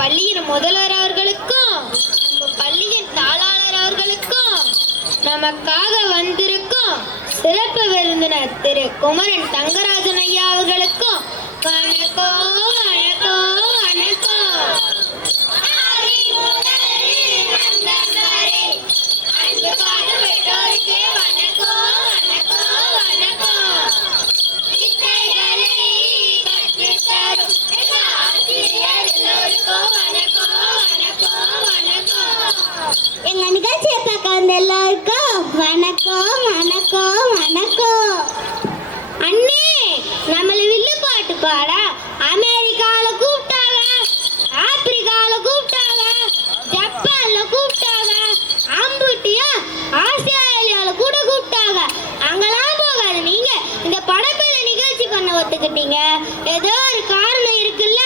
பள்ளியின் முதல்வர் அவர்களுக்கும் நம்ம பள்ளியின் தாளாளர் அவர்களுக்கும் நமக்காக வந்திருக்கும் சிறப்பு விருந்தினர் திரு குமரன் தங்கராஜன் ஐயா அவர்களுக்கும் வணக்கம் வணக்கம் வணக்கம். எங்க நிகழ்ச்சியை பார்க்க வந்த எல்லாருக்கும் வணக்கம் வணக்கம் வணக்கம். அண்ணே, நம்மள வில்லு பாட்டு பாட அமெரிக்கால கூப்பிட்டாங்க, ஆப்பிரிக்கால கூப்பிட்டாங்க, ஜப்பான்ல கூப்பிட்டாங்க, அம்புட்டியா ஆஸ்திரேலியால கூட கூப்பிட்டாங்க. அங்கெல்லாம் போகாது நீங்க இந்த படப்பில நிகழ்ச்சி பண்ண ஒத்துக்கிட்டீங்க. ஏதோ ஒரு காரணம் இருக்குல்ல?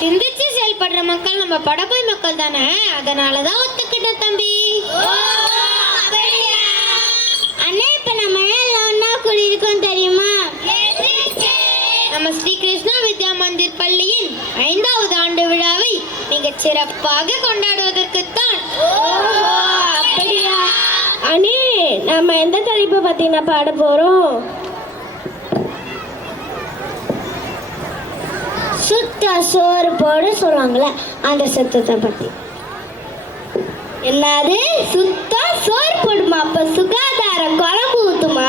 சிந்திச்சு செயல்படுற மக்கள் நம்ம படப்பை மக்கள் தானே, அதனாலதான் ஒத்துக்கிட்டேன் தம்பி. அண்ணே, இப்ப நம்ம ஒன்னா கூடியிருக்கோம் தெரியுமா? நம்ம ஸ்ரீ கிருஷ்ணா வித்யா மந்திர் பள்ளியின் 5வது ஆண்டு விழாவை மிக சிறப்பாக கொண்டாடுவதற்குத்தான். அப்படியா அண்ணே? நம்ம எந்த தலைப்பை பத்தி நான் பாட போறோம்? சுத்த சோறு போடு சொல்லுவாங்கல்ல, அந்த சத்தத்தை பத்தி. என்னது சுத்த சோறு போடுமா? அப்ப சுகாதாரம் குழம்பு ஊத்துமா?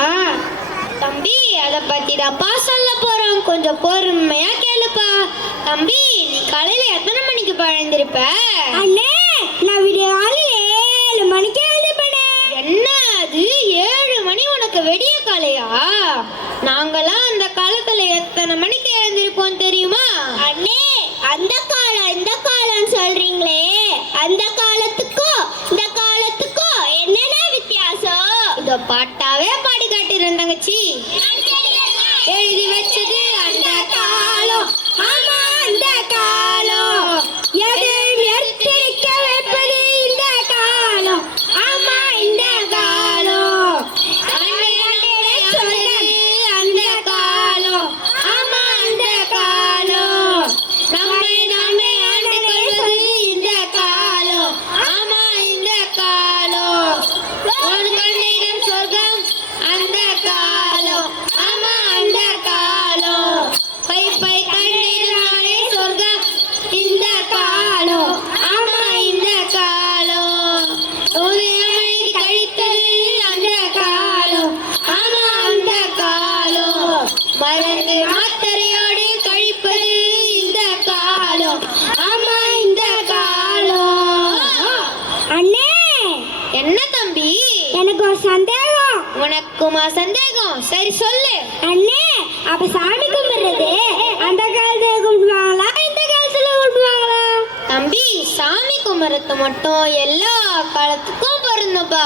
தம்பி, அதை பத்தி தான்ப்பா சொல்ல போறோம், கொஞ்சம் பொறுமையா கேளுப்பா. தம்பி, நீ காலையில எத்தனை மணிக்கு பழந்திருப்ப? அண்ணே, நான் விடிய 7 மணிக்கு எழுதிப்பேன். என்ன அது 7 மணி உனக்கு வெடிய காலையா? நாங்களாம் அந்த காலத்துல எத்தனை மணிக்கு எழுந்திருப்போம் தெரியுமா? அண்ணே, அந்த காலம் இந்த காலம் சொல்றீங்களே, அந்த காலத்துக்கும் இந்த காலத்துக்கும் என்னென்ன வித்தியாசம்? இதோ பாட்டாவே பாடி காட்டிருந்தேன் தங்கச்சி. எழுதி வச்சது அந்த காலம், ஆமா அந்த காலம். எதையும் எடுத்திருக்க வைப்பது இந்த காலம், ஆமா இந்த காலம். சொன்னது அந்த காலம், ஆமா அந்த காலம். நம்மை நாமே ஆண்டு கொள்வது இந்த காலம், ஆமா இந்த காலம். ஒரு குழந்தையிடம் சொர்க்கம் அந்த காலம், ஆமா அந்த காலம். பை பை கண்ணினாலே சொர்க்கம் இந்த காலம், ஆமா இந்த காலம். உதயமை கழித்தது அந்த காலம், ஆமா அந்த காலம். மருந்து மாத்திரையோடு கழிப்பது இந்த காலம், ஆமா இந்த காலம். அண்ணே, என்ன தம்பி? எனக்கு ஒரு சந்தேகம். உனக்குமா சந்தேகம்? சரி சொல்லு. அண்ணே, அப்ப சாமி கும்பிடுறது அந்த காலத்துல கும்பிடுவாங்களா இந்த காலத்துல கும்பிடுவாங்களா? தம்பி, சாமி கும்பிட்றது மட்டும் எல்லா காலத்துக்கும் பொருந்தும்பா.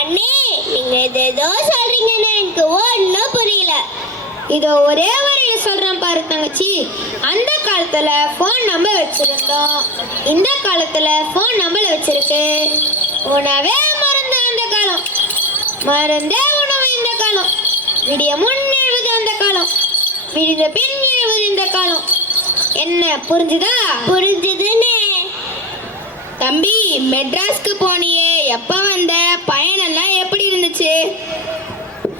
அண்ணே, நீங்க ஏதோ சொல்றீங்கன்னு எனக்கு ஒன்னும் புரியல. இதோ ஒரே வரையில சொல்றேன் பாரு தங்கச்சி. அந்த காலத்துல போன் நம்பர் வச்சிருந்தோம், இந்த காலத்துல போன் நம்பர் வச்சிருக்கு. உணவே மருந்து அந்த காலம், மருந்தே உணவு இந்த காலம். விடிய முன் எழுவது அந்த காலம், விடிந்த பின் எழுவது இந்த காலம். என்ன புரிஞ்சுதா? புரிஞ்சுதுன்னு. தம்பி, மெட்ராஸ்க்கு போனியே எப்ப வந்த? பயணம்லாம் எப்படி இருந்துச்சு?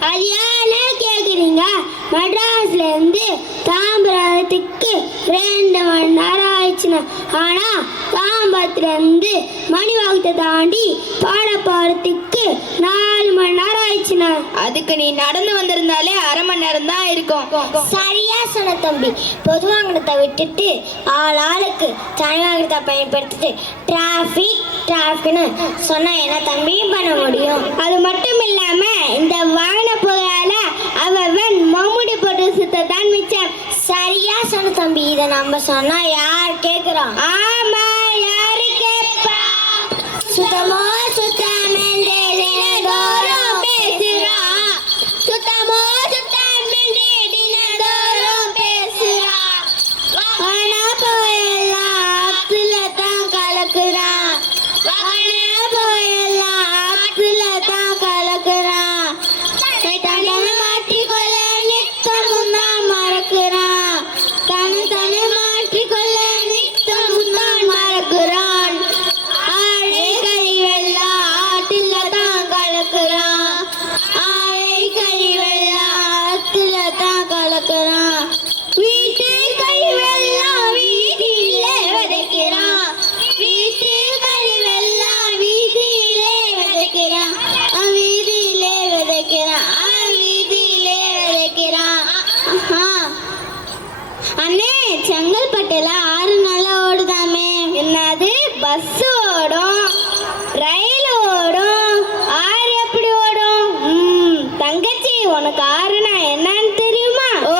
அது ஏன்னு கேக்குறீங்க? மெட்ராஸ்ல இருந்து தாம்பரத்துக்கு 2 மணி நேரம் ஆயிடுச்சுண்ணா. ஆனா தாம்பரத்துல இருந்து மணிவாகத்தை தாண்டி பாடப்பாறத்துக்கு 4 மணி நேரம் ஆயிடுச்சுண்ணா. அதுக்கு நீ நடந்து வந்திருந்தாலே அரை மணி நேரம் தான் இருக்கும். சரியா சொன்ன தம்பி. பொதுவாகனத்தை விட்டுட்டு ஆளுக்கு தனிவாகனத்தை பயன்படுத்திட்டு டிராஃபிக்னு சொன்னா என்ன தம்பி பண்ண முடியும்? அது மட்டும் இல்லாம இந்த வாகன புகையால அவன் மம்முடி போட்டு சுத்தான் மிச்சம். சரியா சொன்ன தம்பி. இதை நம்ம சொன்னா யார் கேக்குறோம்? ஆமா, யாரு கேட்பா? சுத்தமோ சுத்தமென்றே தினந்தோறும் பேசுறான். சுத்தமோ சுத்தமென்றே தினந்தோறும் பேசுறான். வாகன புகையெல்லாம் ஆத்துல தான் கலக்குறான். வாகன புகையெல்லாம் ஆத்துல தான் கலக்குறான். தன்னை மாற்றிக்கொள்ள நித்தமும் தான் மறக்கிறான். தன்னை மாற்றிக்கொள்ள நித்தமும் தான் மறக்கிறான். ஆடை கழிவெல்லாம் ஆத்துல தான் கலக்குறான். ஆடை கழிவெல்லாம் ஆத்துல தான் கலக்குறான். வீட்டு கழிவெல்லாம் வீதியிலே விதைக்கிறான். வீட்டு கழிவெல்லாம் வீதியிலே விதைக்கிறான். வீதியிலே விதைக்கிறான். வீதியிலே விதைக்கிறான். அண்ணே, செங்கல்பட்டுல 6 நாளா ஓடுதாமே. என்னது? பஸ் ஓடும், ரயில் ஓடும், 6 எப்படி ஓடும்? தங்கச்சி, உனக்கு 6னா என்னன்னு தெரியுமா? ஓ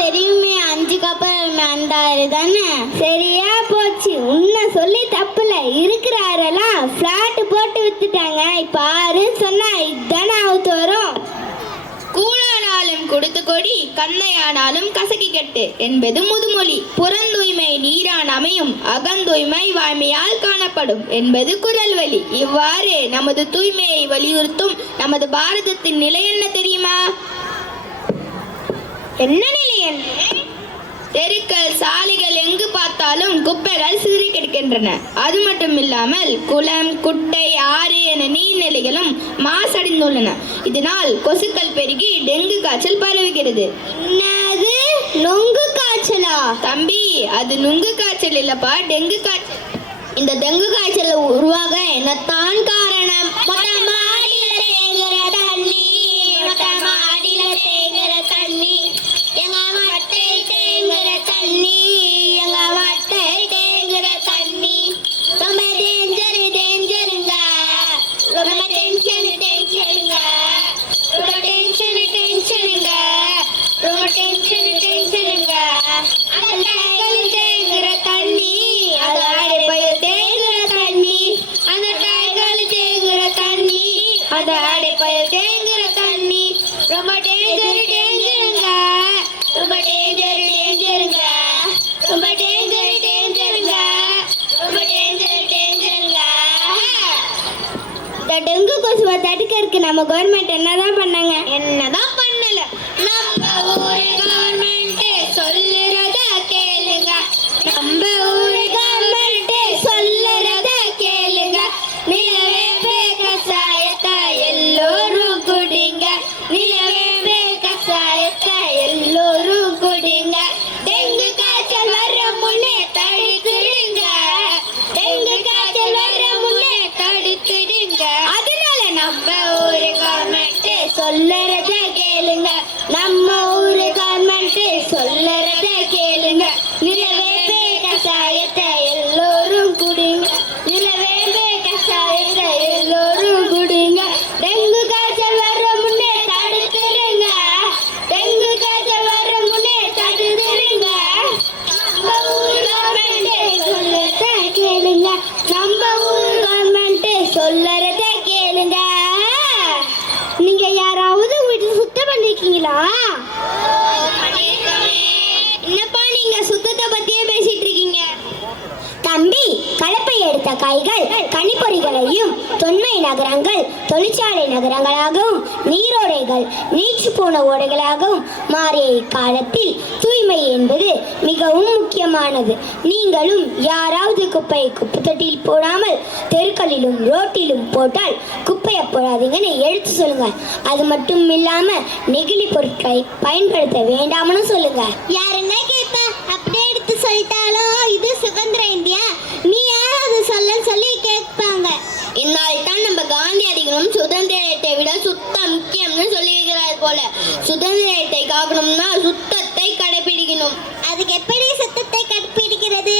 தெரியுமே, 5 கப்பல் அந்த 6 தானே. சரியா போச்சு. உன்னை சொல்லி தப்புல. இருக்கிறாரெல்லாம் பிளாட் போட்டு வித்துட்டாங்க. இப்ப 6 சொன்னா இதுதானே அவுத்து வரும். கூழானாலும் கொடுத்து கொடி, கண்ணையானாலும் கசக்கி கட்டு என்பது முதுமொழி. புறந்தூய்மை நீரான் அமையும், அகந்தூய்மை வாய்மையால் காணப்படும் என்பது குரல் வழி. இவ்வாறு நமது தூய்மையை வலியுறுத்தும் நமது பாரதத்தின் நிலை என்ன தெரியுமா? என்ன நிலை? தெருக்கள், சாலைகள் எங்கு பார்த்தாலும் குப்பைகள் சிதறி கிடக்கின்றன. அது மட்டும் இல்லாமல் குளம், குட்டை, ஆறு என நீர்நிலைகளும் மாசடைந்துள்ளன. இதனால் கொசுக்கள் பெருகி டெங்கு காய்ச்சல் பரவுகிறது. என்னது? நொங்கு காய்ச்சலா? தம்பி, அது நுங்கு காய்ச்சல் இல்லப்பா, டெங்கு காய்ச்சல். இந்த டெங்கு காய்ச்சல் உருவாக என்னத்தான் காரணம்? மொட்டை மாடியில தேங்குற தண்ணி, மொட்டை மாடியில தேங்குற தண்ணி, எங்க மட்டை தேங்குற தண்ணி, எங்க மட்டை தேங்குற தண்ணி. ரொம்ப டேஞ்சருங்க, ரொம்ப டென்ஷனுங்க, ரொம்ப டென்ஷனுங்க, ரொம்ப டென்ஷனுங்க. அந்த டைகள் தேங்குற தண்ணி, அது அடைப்பையில் தேங்குற தண்ணி, அந்த டைகள் தேங்குற தண்ணி, அது அடைப்பையில் தேங்குற தண்ணி. ரொம்ப டேஞ்சருங்க, ரொம்ப டேஞ்சருங்க, ரொம்ப டேஞ்சருங்க, ரொம்ப டேஞ்சருங்க. இந்த டெங்கு கொசுவை தடுக்கிறதுக்கு நம்ம கவர்மெண்ட் என்னதான் பண்ணாங்க? என்னதான் பண்ணல. நம்ம ஊரு கவர்மெண்ட் சொல்லுறத கேளுங்க. நம்ம ஊரு கவர்மெண்ட் சொல்லுறத கேளுங்க. நிலவேம்பு கசாயத்தை எல்லோரும் குடிங்க. நிலவேம்பு கசாயத்தை எல்லோரும் குடிங்க. டெங்கு காய்ச்சல் வர முன்னே தடுத்துடுங்க. டெங்கு காய்ச்சல் வர முன்னே தடுத்துடுங்க. அதனால நம்ம ஊரு கவர்மெண்ட் சொல்லுறத கேளுங்க. நம்ம ஊரு கவர்மெண்ட் சொல்லுறத கேளுங்க. நிலவேம்பு கசாயத்தை எல்லோரும் குடிங்க. நிலவேம்பு கசாயத்தை எல்லோரும் குடிங்க. டெங்கு காய்ச்சல் வர முன்னே தடுத்துடுங்க. டெங்கு காய்ச்சல் வர முன்னே தடுத்துடுங்க. நம்ம ஊர் கவர்மெண்ட் சொல்லுறத கேளுங்க. நம்ம ஊர் கவர்மெண்ட் சொல்லுறத கேளுங்க. நீங்க யாராவது வீட்டு சுத்தம் பண்ணிருக்கீங்களா? என்னப்பா நீங்க சுத்தத்தை பத்தியே பேசிட்டு இருக்கீங்க? தம்பி, கலப்பை எடுத்த கைகள் கணிப்பொறிகளையும் தொன்மை நகரங்கள் தொழிற்சாலை நகரங்களாகவும் நீரோடைகள் நீச்சு போன ஓடைகளாகவும் மாறிய இக்காலத்தில் தூய்மை என்பது மிகவும் முக்கியமானது. நீங்களும் யாராவது குப்பையை குப்பை தொட்டியில் போடாமல் தெருக்களிலும் ரோட்டிலும் போட்டால் குப்பையை போடாதீங்கன்னு எடுத்து சொல்லுங்க. அது மட்டும் இல்லாம நெகிழி பொருட்களை பயன்படுத்த வேண்டாம்னு சொல்லுங்க. யாருங்க கேட்ப அப்படியே எடுத்து சொல்லிட்டாலும் இது சுதந்திர இந்தியா, நீ யாராவது சொல்லி கேட்பாங்க. இந்நாள் தான் நம்ம காந்தியடிகளும் சுதந்திரத்தை விட சுத்தம் முக்கியம்னு சொல்லியிருக்கிறார் போல. சுதந்திரத்தை காக்கணும்னா சுத்தத்தை கடைபிடிக்கணும். அதுக்கு எப்படி சுத்தத்தை கடைபிடிக்கிறது?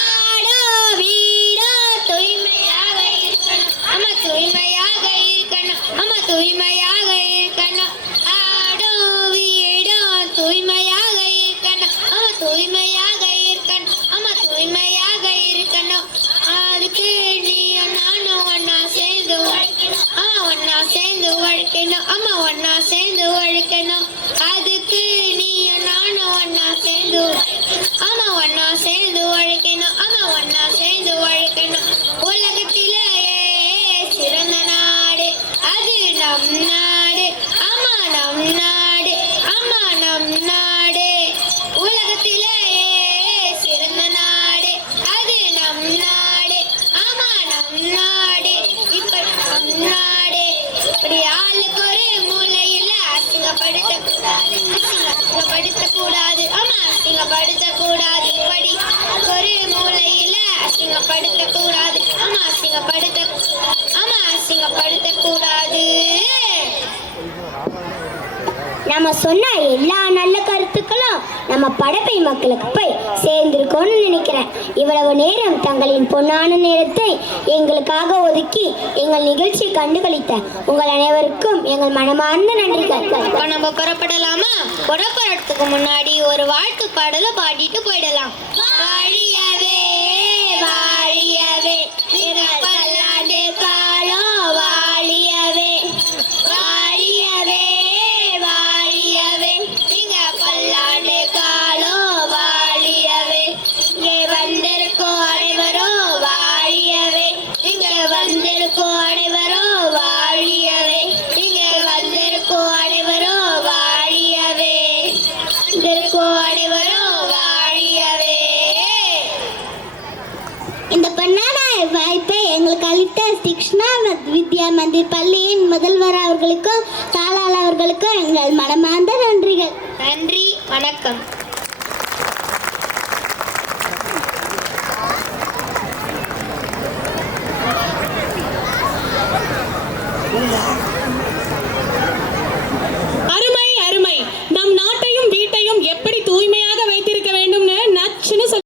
நாடோ வீடோ தூய்மையாக இருக்கணும். ஆமா தூய்மையாக இருக்கணும். ஆமா தூய்மையாக இருக்கணும். ஆடோ வீடோ தூய்மையாக இருக்கணும். ஆமா தூய்மையாக இருக்கணும். ஆமா தூய்மையாக இருக்கணும். அதுக்கு நீயும் நானும் ஒன்னா சேர்ந்து உழைக்கணும். ஆமா ஒன்னா சேர்ந்து உழைக்கணும். ஆமா ஒன்னா சேர்ந்து உழைக்கணும். அதுக்கு நீயும் நானும் ஒன்னா சேர்ந்து ஆமா ஒன்னா சேர்ந்து உழைக்கணும். ஆமா ஒன்னா சேர்ந்து உழைக்கணும். உலகத்திலேயே சிறந்த நாடு அது நம் நாடு. ஆமா நம் நாடு. ஆமா நம் நாடு. உலகத்திலேயே சிறந்த நாடு அது நம் நாடு. ஆமா நம் நாடு. இப்படி நம் நாடு. இப்படி ஆளுக்கு ஒரு மூலையில் அசிங்கப்படுத்த கூடாது. அசிங்கப்படுத்த கூடாது. ஆமா அசிங்கப்படுத்த கூடாது. இப்படி ஒரு மூலையில் அசிங்கப்படுத்த கூடாது. ஆமா அசிங்கப்படுத்த கூடாது. நம்ம சொன்ன எல்லா நல்ல கருத்துக்களும் நம்ம படப்பை மக்களுக்கு போய் சேர்ந்திருக்கோம்னு நினைக்கிறேன். இவ்வளவு நேரம் தங்களின் பொன்னான நேரத்தை எங்களுக்காக ஒதுக்கி எங்கள் நிகழ்ச்சியை கண்டுகளித்த உங்கள் அனைவருக்கும் எங்கள் மனமார்ந்த நன்றிகள். இப்போ நம்ம புறப்படலாமா? புறப்படுறதுக்கு முன்னாடி ஒரு வாழ்த்து பாடலை பாடிட்டு போயிடலாம். வாழியவே வாழியவே பல்லாண்டு காலம் வாழியவே வாழியவே வாழியவே நீங்க பல்லாண்டு காலம் வாழியவே இங்கே வந்திருக்கோம் அனைவரும் வாழியவே இங்கே வந்திருக்கோம் அனைவரும் வாழியவே இங்கே வந்திருக்கோம் அனைவரும் வாழியவே வந்திருக்கோம் அனைவரும் வாழியவே. இந்த பொன்னான வாய்ப்பை எங்களுக்கு அளித்த கிருஷ்ணா வித்யா மந்திர் பள்ளியின் முதல்வர் அவர்களுக்கும் தாளாளர் அவர்களுக்கும் எங்கள் மனமார்ந்த நன்றிகள். நன்றி, வணக்கம்.